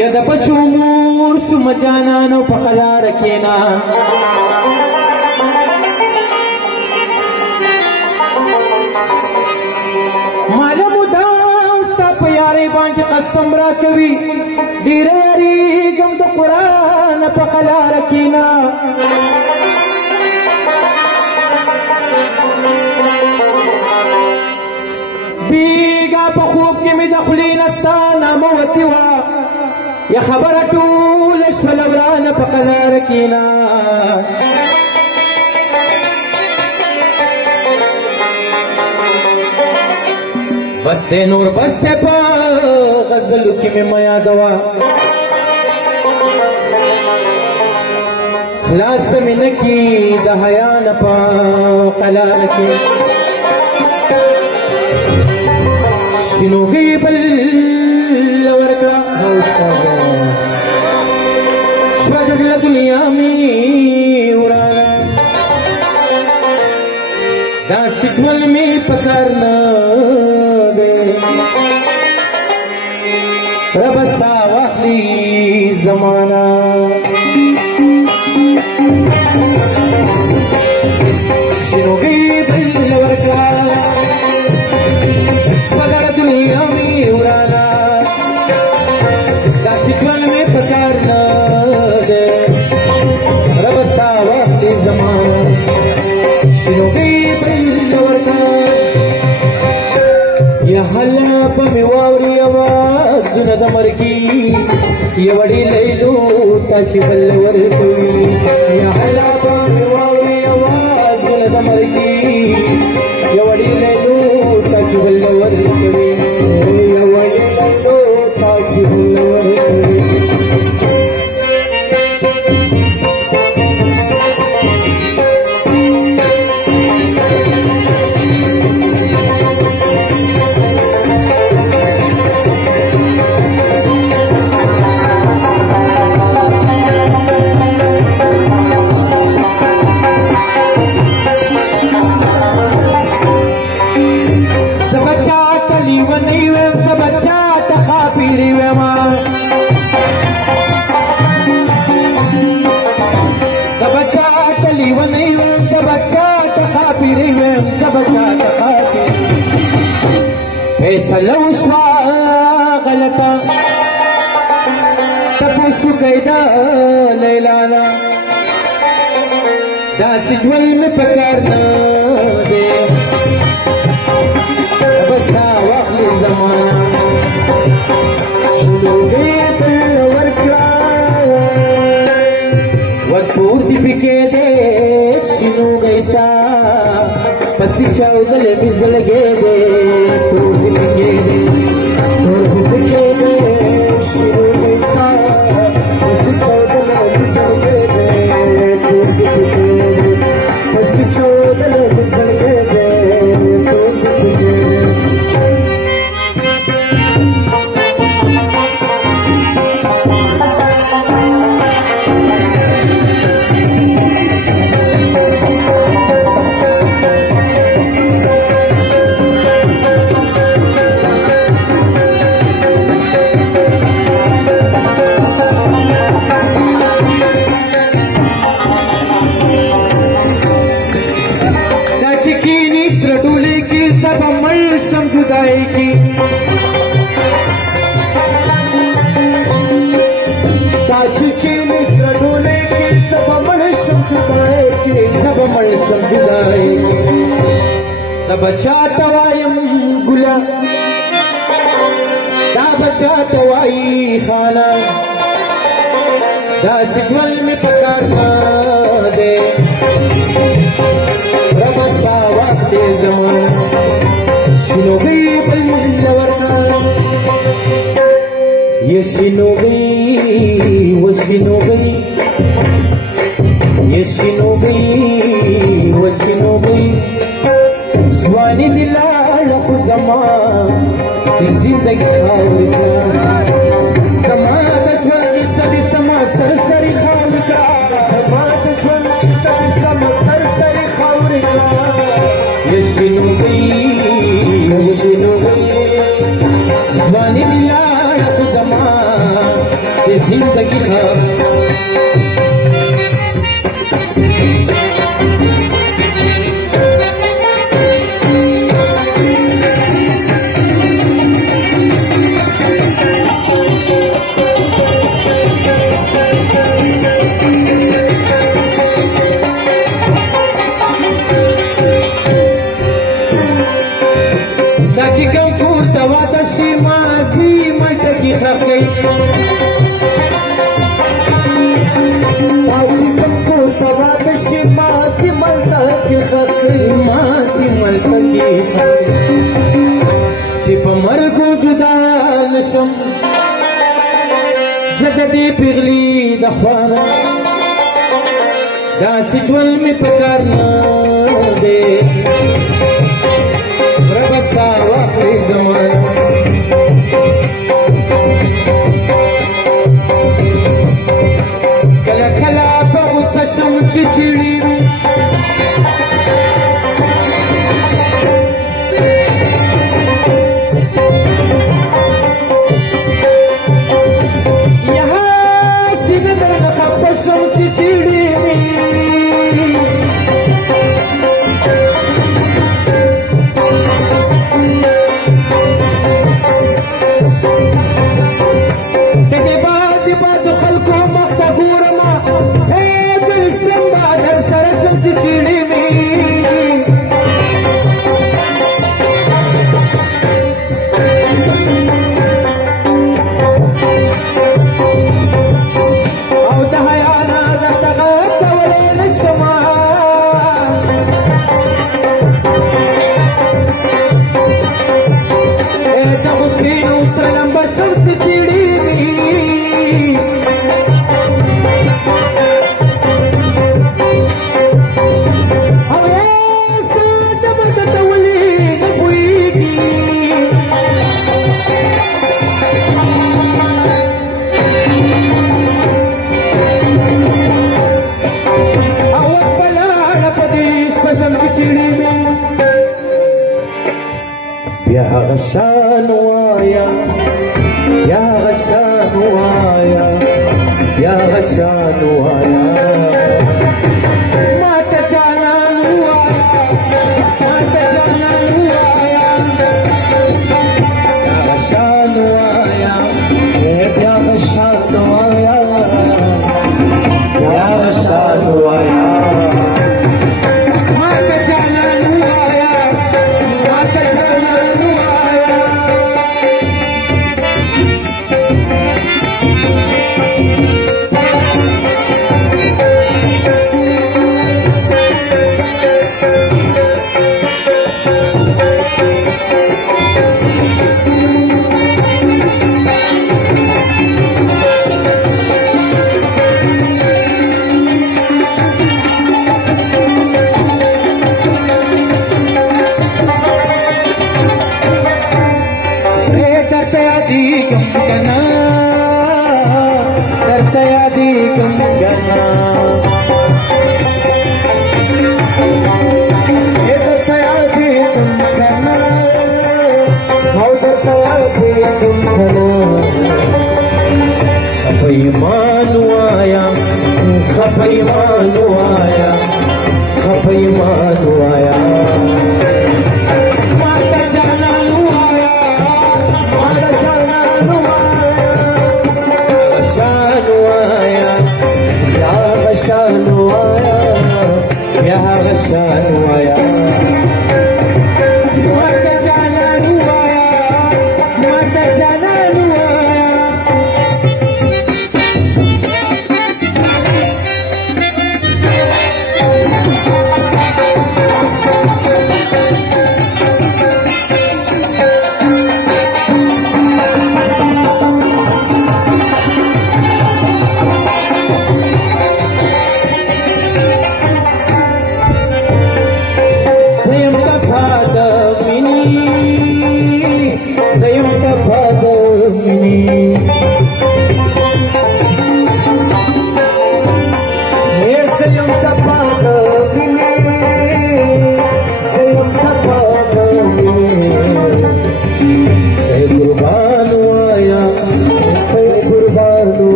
या د بچو مور شوم جانانو په قلار کېنا معلوم دام ستا په یارۍ باندې قسم راکوي ډېر یارېږم د قرآن په قلار کېنا بیگا په خوب کې مې د خولې نه ستا نامه وتې وه یا خبره ټوله شوله ورانه په قلار کېنا بس دی نور بس دی په غزلو کې مې مه یادوه خلاص مې نه کي د حیا نه په قلار کې شنوګي بل ورکړه شوه د زړه دنیا مې ورانه داسې ژوند مې په کار نه دی ربه ستا واخلي زمانه شنوګي بل ورکړه شوه د دنیا مې ورانه داسې ژوند مې په کار نه دی ربه ستا واخلي زمانه شنوګي بل ورکړه یا هله به مې واوري اوازونه د مرګي یوه ډیلیلو تا چې بل ورکوي یا هله به مې واوري اوازونه د مرګي یوه ډیلیلو تا چې بل ورکوي یوه ډیلیلو تا چې بل ورکوي فیصله وشوه غلطه تپوس وکئ د لیلا نه داسې ژوند مې په کار نه دی ربه ستا واخلي زمانه شنوګي بل ورکړه وتور دې پکې دی شنوګۍ ته پسې چاودلې مې زړګی دی تور دې پکې دی تور دې پکې دی شنوګۍ ته پسې چاودلې مې زړګی دی تور دې پکې دی پسې چاودلې مې زړګی دی تور دې پکې دی بچاته وایم ګله دا بچاته وایي خانه داسې ژوند مې په کار نه دی ربه ستا واخلي زمانه شنوګي بل ورکړه یا شنوګي وشنوګي یا شنوګي وشنوګي ځواني دې لاړه خو زما د زندګي خاورې کړه زما د ژوند کیسه دې سما سرسري خاورې کړه زما د ژوند کیسه دې سما سرسري خاورې کړه یا شنوګي یا شنوګي जिंदगी مرګو جدا نشم زه د دې پیغلې د خوانه داسې ژوند مې په کار نه دی ربه سا واخلې زمانه کله کله په غوسه شم چې چیړي يا غشان وايا يا غشان وايا يا غشان وايا ما تجعلان وايا ما تجعلان وايا يا غشان وايا يا غشان وايا يا غشان وايا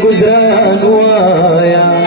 گزران وایا